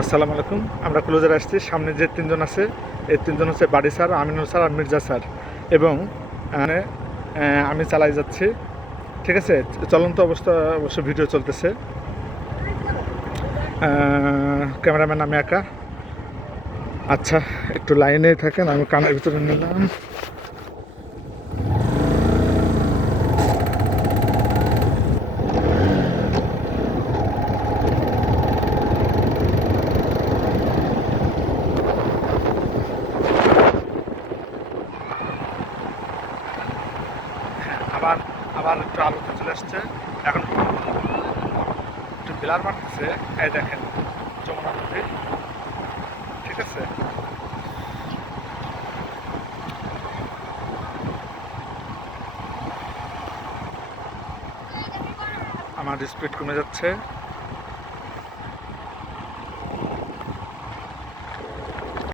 আসসালামু আলাইকুম, আমরা ক্লোজার আসছি, সামনে যে তিনজন আছে, এই তিনজন হচ্ছে বাড়ি স্যার, আমিনুল স্যার আর মির্জা স্যার। এবং আমি চালাই যাচ্ছি। ঠিক আছে? চলন্ত অবস্থা, অবশ্য ভিডিও চলতেছে। ক্যামেরাম্যান আমি একা। আচ্ছা একটু লাইনে থাকেন, আমি কানের ভিতরে নিলাম। আবার আবার একটু আলোতে চলে আসছে। এখন একটু বেলার মারতেছে। এই দেখেন, যমুনা নদী। ঠিক আছে? আমার স্পিড কমে যাচ্ছে।